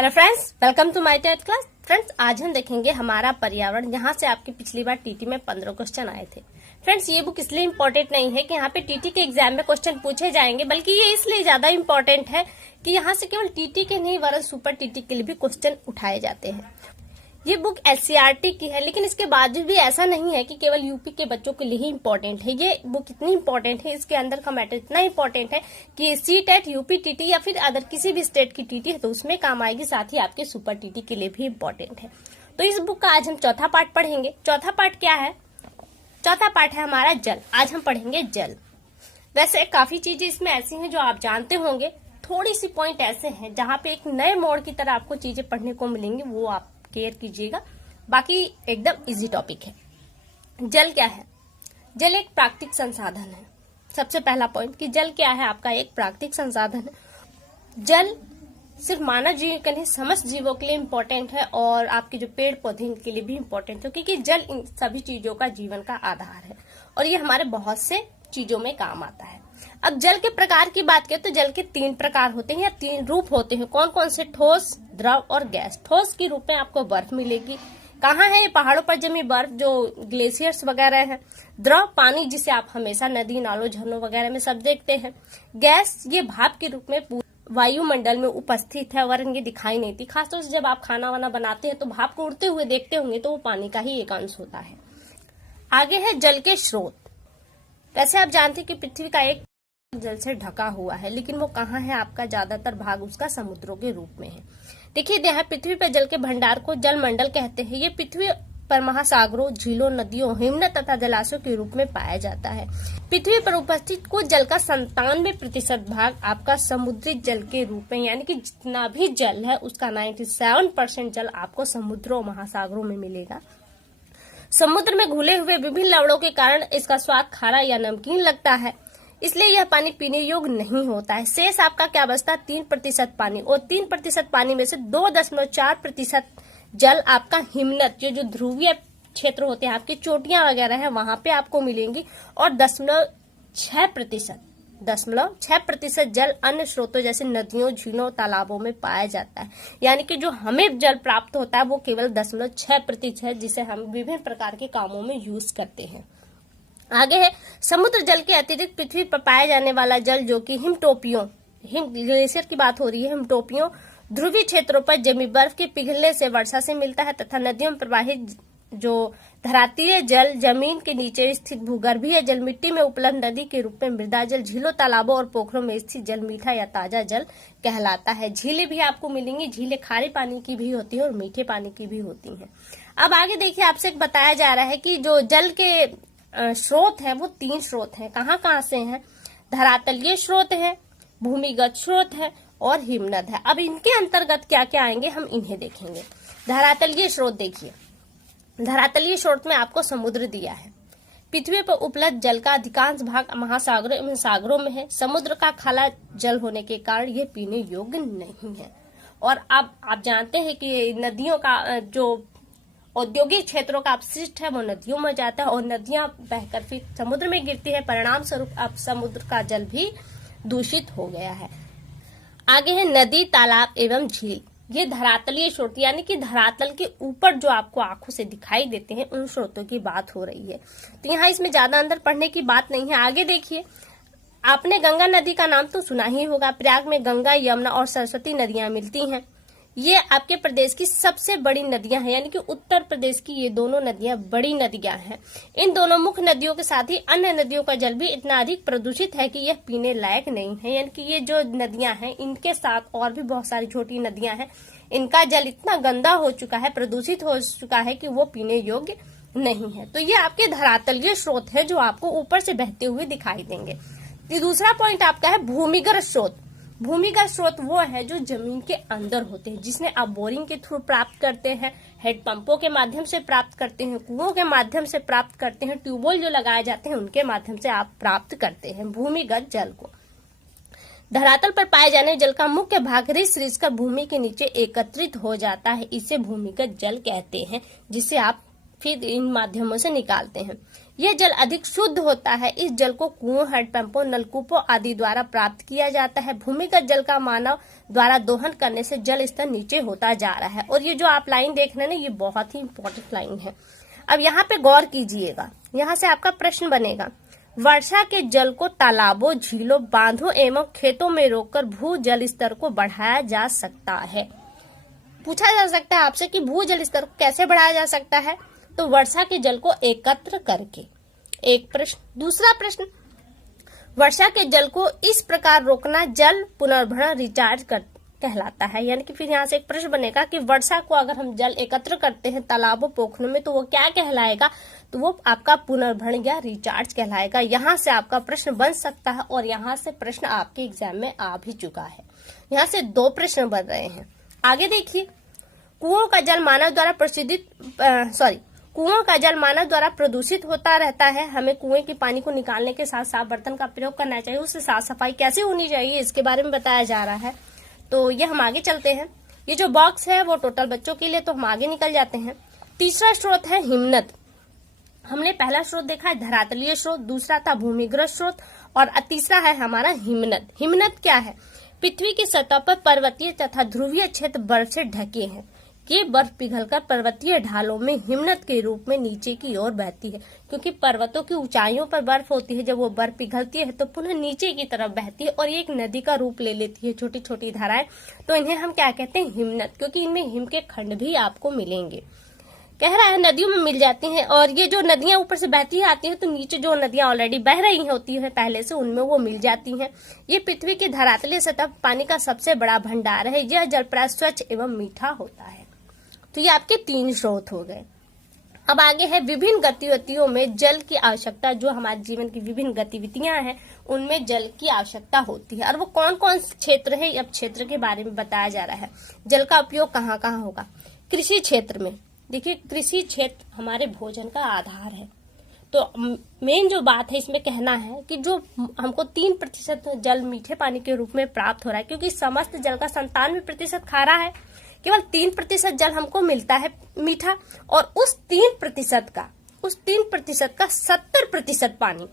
Hello friends, welcome to my TET class. Friends, आज हम देखेंगे हमारा पर्यावरण। यहाँ से आपकी पिछली बार टीटी में 15 क्वेश्चन आए थे। फ्रेंड्स, ये बुक इसलिए इम्पोर्टेंट नहीं है कि यहाँ पे टीटी के एग्जाम में क्वेश्चन पूछे जाएंगे, बल्कि ये इसलिए ज्यादा इम्पोर्टेंट है कि यहाँ से केवल टीटी के नहीं वरन सुपर टीटी के लिए भी क्वेश्चन उठाए जाते हैं। ये बुक एससीईआरटी की है, लेकिन इसके बावजूद भी ऐसा नहीं है कि केवल यूपी के बच्चों के लिए ही इम्पोर्टेंट है। ये बुक इतनी इम्पोर्टेंट है, इसके अंदर का मैटर इतना इम्पोर्टेंट है कि सीटेट, यूपी टीटी या फिर अदर किसी भी स्टेट की टीटी है तो उसमें काम आएगी, साथ ही आपके सुपर टीटी के लिए भी इम्पोर्टेंट है। तो इस बुक का आज हम चौथा पार्ट पढ़ेंगे। चौथा पार्ट क्या है? चौथा पार्ट है हमारा जल। आज हम पढ़ेंगे जल। वैसे काफी चीजें इसमें ऐसी हैं जो आप जानते होंगे, थोड़ी सी पॉइंट ऐसे हैं जहाँ पे एक नए मोड़ की तरह आपको चीजें पढ़ने को मिलेंगी, वो आप केयर कीजिएगा। बाकी एकदम इजी टॉपिक है। जल क्या है? जल एक प्राकृतिक संसाधन है। सबसे पहला पॉइंट कि जल क्या है, आपका एक प्राकृतिक संसाधन है। जल सिर्फ मानव जीव के नहीं, समस्त जीवों के लिए इम्पोर्टेंट है और आपके जो पेड़ पौधे इनके लिए भी इम्पोर्टेंट है, क्योंकि जल इन सभी चीजों का जीवन का आधार है और ये हमारे बहुत से चीजों में काम आता है। अब जल के प्रकार की बात करें तो जल के 3 प्रकार होते हैं या 3 रूप होते हैं। कौन कौन से? ठोस, द्रव और गैस। ठोस के रूप में आपको बर्फ मिलेगी। कहाँ है? ये पहाड़ों पर जमी बर्फ, जो ग्लेशियर्स वगैरह है। द्रव पानी, जिसे आप हमेशा नदी, नालों, झरनों वगैरह में सब देखते हैं। गैस ये भाप के रूप में वायुमंडल में उपस्थित है वरन ये दिखाई नहीं थी। खासतौर से जब आप खाना वाना बनाते हैं तो भाप को उड़ते हुए देखते होंगे तो वो पानी का ही एक अंश होता है। आगे है जल के स्रोत। वैसे आप जानते हैं कि पृथ्वी का एक जल से ढका हुआ है, लेकिन वो कहाँ है? आपका ज्यादातर भाग उसका समुद्रों के रूप में है। देखिए, यहाँ पृथ्वी पर जल के भंडार को जल मंडल कहते हैं। ये पृथ्वी पर महासागरों, झीलों, नदियों, हिमनद तथा जलाशयों के रूप में पाया जाता है। पृथ्वी पर उपस्थित कुल जल का 97% भाग आपका समुद्री जल के रूप में, यानी कि जितना भी जल है उसका 97% जल आपको समुद्रों, महासागरों में मिलेगा। समुद्र में घुले हुए विभिन्न लवणों के कारण इसका स्वाद खारा या नमकीन लगता है, इसलिए यह पानी पीने योग्य नहीं होता है। शेष आपका क्या बचता? 3% पानी, और 3% पानी में से 2.4% जल आपका हिमनद, जो ध्रुवीय क्षेत्र होते हैं, आपकी चोटियां वगैरह है, वहां पे आपको मिलेंगी। और 0.6% जल अन्य स्रोतों जैसे नदियों, झीलों, तालाबों में पाया जाता है। यानी कि जो हमें जल प्राप्त होता है वो केवल 0.6% है, जिसे हम विभिन्न प्रकार के कामों में यूज करते हैं। आगे है समुद्र जल के अतिरिक्त पृथ्वी पर पाया जाने वाला जल, जो कि हिमटोपियों, ग्लेशियर की बात हो रही है, हिमटोपियों, ध्रुवीय क्षेत्रों पर जमी बर्फ के पिघलने से, वर्षा से मिलता है, तथा नदियों में प्रवाहित जो धरातीय जल, जमीन के नीचे स्थित भूगर्भीय जल, मिट्टी में उपलब्ध नदी के रूप में मृदा जल, झीलों, तालाबों और पोखरों में स्थित जल मीठा या ताजा जल कहलाता है। झीलें भी आपको मिलेंगी। झीलें खारे पानी की भी होती है और मीठे पानी की भी होती हैं। अब आगे देखिए, आपसे बताया जा रहा है कि जो जल के स्रोत है वो 3 स्रोत हैं। कहाँ कहाँ से हैं? धरातलीय स्रोत है, भूमिगत स्रोत है और हिमनद है। अब इनके अंतर्गत क्या क्या आएंगे हम इन्हें देखेंगे। धरातलीय स्रोत देखिए, धरातलीय स्रोत में आपको समुद्र दिया है। पृथ्वी पर उपलब्ध जल का अधिकांश भाग महासागरों एवं सागरों में है। समुद्र का खाला जल होने के कारण यह पीने योग्य नहीं है। और अब आप जानते हैं कि नदियों का जो औद्योगिक क्षेत्रों का अपशिष्ट है वो नदियों में जाता है और नदियां बहकर फिर समुद्र में गिरती है। परिणाम स्वरूप अब समुद्र का जल भी दूषित हो गया है। आगे है नदी, तालाब एवं झील। ये धरातलीय स्रोत, यानी कि धरातल के ऊपर जो आपको आंखों से दिखाई देते हैं, उन स्रोतों की बात हो रही है। तो यहाँ इसमें ज्यादा अंदर पढ़ने की बात नहीं है। आगे देखिए, आपने गंगा नदी का नाम तो सुना ही होगा। प्रयाग में गंगा, यमुना और सरस्वती नदियां मिलती हैं। ये आपके प्रदेश की सबसे बड़ी नदियां हैं, यानी कि उत्तर प्रदेश की ये दोनों नदियां बड़ी नदियां हैं। इन दोनों मुख्य नदियों के साथ ही अन्य नदियों का जल भी इतना अधिक प्रदूषित है कि यह पीने लायक नहीं है। यानी कि ये जो नदियां हैं, इनके साथ और भी बहुत सारी छोटी नदियां हैं, इनका जल इतना गंदा हो चुका है, प्रदूषित हो चुका है कि वो पीने योग्य नहीं है। तो ये आपके धरातलीय स्रोत है जो आपको ऊपर से बहते हुए दिखाई देंगे। दूसरा पॉइंट आपका है भूमिगत स्रोत। भूमिगत स्रोत वो है जो जमीन के अंदर होते हैं, जिसमें आप बोरिंग के थ्रू प्राप्त करते हैं, हेडपंपों के माध्यम से प्राप्त करते हैं, कुओं के माध्यम से प्राप्त करते हैं, ट्यूबवेल जो लगाए जाते हैं उनके माध्यम से आप प्राप्त करते हैं भूमिगत जल को। धरातल पर पाए जाने जल का मुख्य भाग रिस कर भूमि के नीचे एकत्रित हो जाता है। इसे भूमिगत जल कहते हैं, जिसे आप फिर इन माध्यमों से निकालते हैं। यह जल अधिक शुद्ध होता है। इस जल को कुओं, हैंडपंपों, नलकूपों आदि द्वारा प्राप्त किया जाता है। भूमिगत जल का मानव द्वारा दोहन करने से जल स्तर नीचे होता जा रहा है। और ये जो आप लाइन देख रहे हैं ना, ये बहुत ही इंपॉर्टेंट लाइन है। अब यहाँ पे गौर कीजिएगा, यहाँ से आपका प्रश्न बनेगा, वर्षा के जल को तालाबों, झीलों, बांधों एवं खेतों में रोककर भू जल स्तर को बढ़ाया जा सकता है। पूछा जा सकता है आपसे कि भू जल स्तर को कैसे बढ़ाया जा सकता है? तो वर्षा के जल को एकत्र करके, एक प्रश्न। दूसरा प्रश्न, वर्षा के जल को इस प्रकार रोकना जल पुनर्भरण रिचार्ज कहलाता है। यानी कि फिर यहाँ से एक प्रश्न बनेगा कि वर्षा को अगर हम जल एकत्र करते हैं तालाबों, पोखरों में, तो वो क्या कहलाएगा? तो वो आपका पुनर्भरण या रिचार्ज कहलाएगा। यहाँ से आपका प्रश्न बन सकता है और यहाँ से प्रश्न आपके एग्जाम में आ भी चुका है। यहाँ से 2 प्रश्न बन रहे हैं। आगे देखिए, कुओं का जल मानव द्वारा कुओं का जल मानव द्वारा प्रदूषित होता रहता है। हमें कुएं के पानी को निकालने के साथ साफ बर्तन का प्रयोग करना चाहिए। उससे साफ सफाई कैसे होनी चाहिए, इसके बारे में बताया जा रहा है। तो ये हम आगे चलते हैं। ये जो बॉक्स है वो टोटल बच्चों के लिए, तो हम आगे निकल जाते हैं। तीसरा स्रोत है हिमनद। हमने पहला स्रोत देखा है धरातलीय स्रोत, दूसरा था भूमिगत स्रोत और तीसरा है हमारा हिमनद। हिमनद क्या है? पृथ्वी की सतह पर पर्वतीय तथा ध्रुवीय क्षेत्र बर्फ से ढके हैं। ये बर्फ पिघलकर पर्वतीय ढालों में हिमनद के रूप में नीचे की ओर बहती है। क्योंकि पर्वतों की ऊंचाइयों पर बर्फ होती है, जब वो बर्फ पिघलती है तो पुनः नीचे की तरफ बहती है और ये एक नदी का रूप ले लेती है, छोटी छोटी धाराएं। तो इन्हें हम क्या कहते हैं? हिमनद। क्योंकि इनमें हिम के खंड भी आपको मिलेंगे। कह रहा है नदियों में मिल जाती हैं, और ये जो नदियां ऊपर से बहती आती हैं तो नीचे जो नदियां ऑलरेडी बह रही होती है पहले से, उनमें वो मिल जाती हैं। ये पृथ्वी की धरातलीय सतह पानी का सबसे बड़ा भंडार है। यह जल प्राय स्वच्छ एवं मीठा होता है। तो ये आपके 3 स्रोत हो गए। अब आगे है विभिन्न गतिविधियों में जल की आवश्यकता। जो हमारे जीवन की विभिन्न गतिविधियां हैं उनमें जल की आवश्यकता होती है। और वो कौन कौन से क्षेत्र है, अब क्षेत्र के बारे में बताया जा रहा है। जल का उपयोग कहाँ कहाँ होगा? कृषि क्षेत्र में। देखिए, कृषि क्षेत्र हमारे भोजन का आधार है। तो मेन जो बात है इसमें कहना है कि जो हमको 3% जल मीठे पानी के रूप में प्राप्त हो रहा है, क्योंकि समस्त जल का 97% खारा है, केवल 3% जल हमको मिलता है मीठा। और उस 3% का 70% पानी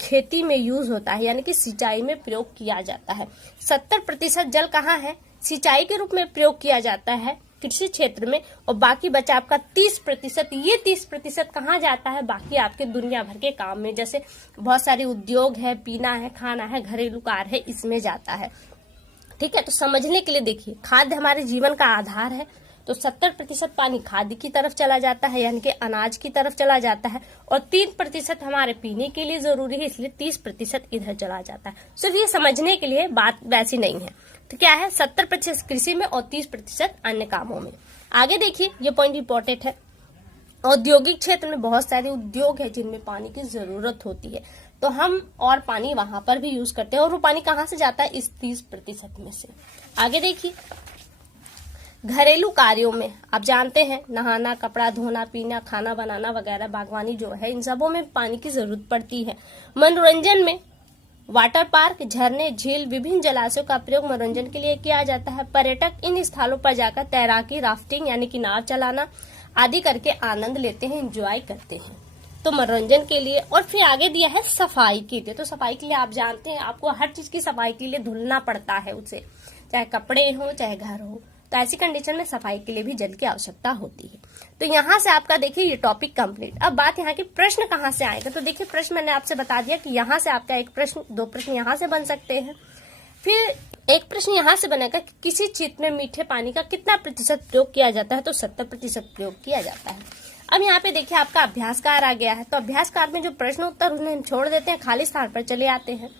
खेती में यूज होता है, यानी कि सिंचाई में प्रयोग किया जाता है। 70% जल कहाँ है? सिंचाई के रूप में प्रयोग किया जाता है कृषि क्षेत्र में। और बाकी बचा आपका 30%। ये 30% कहाँ जाता है? बाकी आपके दुनिया भर के काम में, जैसे बहुत सारे उद्योग है, पीना है, खाना है, घरेलू कार्य है, इसमें जाता है। ठीक है, तो समझने के लिए देखिए, खाद्य हमारे जीवन का आधार है, तो 70% पानी खाद्य की तरफ चला जाता है, यानी कि अनाज की तरफ चला जाता है। और 3% हमारे पीने के लिए जरूरी है, इसलिए 30% इधर चला जाता है। सिर्फ ये समझने के लिए, बात वैसी नहीं है। तो क्या है? 70% कृषि में और 30% अन्य कामों में। आगे देखिए, ये पॉइंट इंपॉर्टेंट है। औद्योगिक क्षेत्र में बहुत सारे उद्योग है जिनमें पानी की जरूरत होती है, तो हम और पानी वहां पर भी यूज करते हैं। और वो पानी कहाँ से जाता है? इस 30% में से। आगे देखिए, घरेलू कार्यों में आप जानते हैं नहाना, कपड़ा धोना, पीना, खाना बनाना वगैरह, बागवानी जो है, इन सबों में पानी की जरूरत पड़ती है। मनोरंजन में वाटर पार्क, झरने, झील, विभिन्न जलाशयों का प्रयोग मनोरंजन के लिए किया जाता है। पर्यटक इन स्थलों पर जाकर तैराकी, राफ्टिंग यानी कि नाव चलाना आदि करके आनंद लेते हैं, एंजॉय करते हैं। तो मनोरंजन के लिए। और फिर आगे दिया है सफाई के लिए। तो सफाई के लिए आप जानते हैं आपको हर चीज की सफाई के लिए धुलना पड़ता है उसे, चाहे कपड़े हो चाहे घर हो। तो ऐसी कंडीशन में सफाई के लिए भी जल की आवश्यकता होती है। तो यहाँ से आपका देखिए ये टॉपिक कंप्लीट। अब बात यहाँ की प्रश्न कहाँ से आएगा? तो देखिए, प्रश्न मैंने आपसे बता दिया कि यहाँ से आपका एक प्रश्न, 2 प्रश्न यहाँ से बन सकते हैं। फिर एक प्रश्न यहाँ से बनेगा कि किसी क्षेत्र में मीठे पानी का कितना प्रतिशत प्रयोग किया जाता है? तो 70% प्रयोग किया जाता है। अब यहाँ पे देखिए आपका अभ्यासकार आ गया है। तो अभ्यासकार में जो प्रश्न उत्तर उन्हें छोड़ देते हैं, खाली स्थान पर चले आते हैं।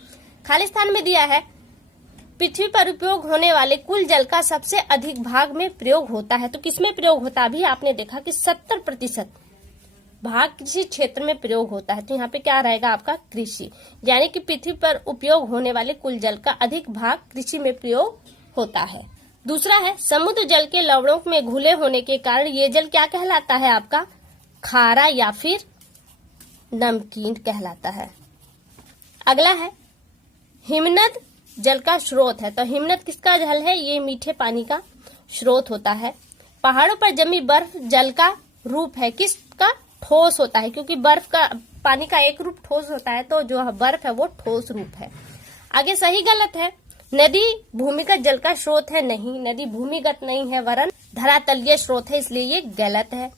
खाली स्थान में दिया है पृथ्वी पर उपयोग होने वाले कुल जल का सबसे अधिक भाग में प्रयोग होता है। तो किसमें प्रयोग होता है? अभी आपने देखा कि 70% भाग कृषि क्षेत्र में प्रयोग होता है। तो यहाँ पे क्या रहेगा आपका? कृषि। यानी कि पृथ्वी पर उपयोग होने वाले कुल जल का अधिक भाग कृषि में प्रयोग होता है। दूसरा है समुद्र जल के लवणों में घुले होने के कारण ये जल क्या कहलाता है आपका? खारा या फिर नमकीन कहलाता है। अगला है हिमनद जल का स्रोत है। तो हिमनद किसका जल है? ये मीठे पानी का स्रोत होता है। पहाड़ों पर जमी बर्फ जल का रूप है। किसका? ठोस होता है, क्योंकि बर्फ का पानी का एक रूप ठोस होता है, तो जो बर्फ है वो ठोस रूप है। आगे सही गलत है। नदी भूमिगत जल का स्रोत है, नहीं, नदी भूमिगत नहीं है वरन धरातलीय स्रोत है, इसलिए ये गलत है।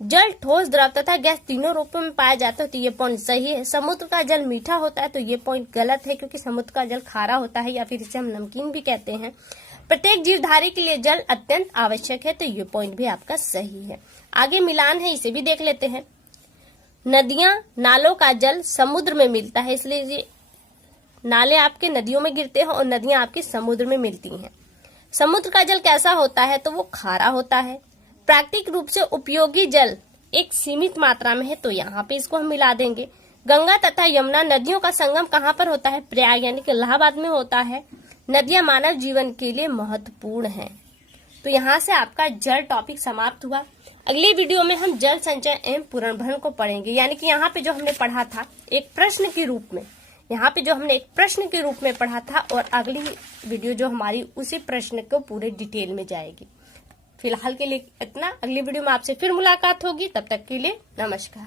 जल ठोस, द्रव तथा गैस तीनों रूपों में पाया जाता है, तो ये पॉइंट सही है। समुद्र का जल मीठा होता है, तो ये पॉइंट गलत है, क्योंकि समुद्र का जल खारा होता है, या फिर इसे हम नमकीन भी कहते हैं। प्रत्येक जीवधारी के लिए जल अत्यंत आवश्यक है, तो ये पॉइंट भी आपका सही है। आगे मिलान है, इसे भी देख लेते हैं। नदियां, नालों का जल समुद्र में मिलता है, इसलिए ये नाले आपके नदियों में गिरते हैं और नदियां आपके समुद्र में मिलती हैं। समुद्र का जल कैसा होता है, तो वो खारा होता है। प्राकृतिक रूप से उपयोगी जल एक सीमित मात्रा में है, तो यहाँ पे इसको हम मिला देंगे। गंगा तथा यमुना नदियों का संगम कहाँ पर होता है, प्रयाग यानी कि इलाहाबाद में होता है। नदियां मानव जीवन के लिए महत्वपूर्ण हैं। तो यहाँ से आपका जल टॉपिक समाप्त हुआ। अगली वीडियो में हम जल संचय एवं पुनर्भरण को पढ़ेंगे, यानी कि यहाँ पे जो हमने पढ़ा था एक प्रश्न के रूप में, यहाँ पे जो हमने एक प्रश्न के रूप में पढ़ा था, और अगली वीडियो जो हमारी उसी प्रश्न को पूरे डिटेल में जाएगी। फिलहाल के लिए इतना, अगली वीडियो में आपसे फिर मुलाकात होगी, तब तक के लिए नमस्कार।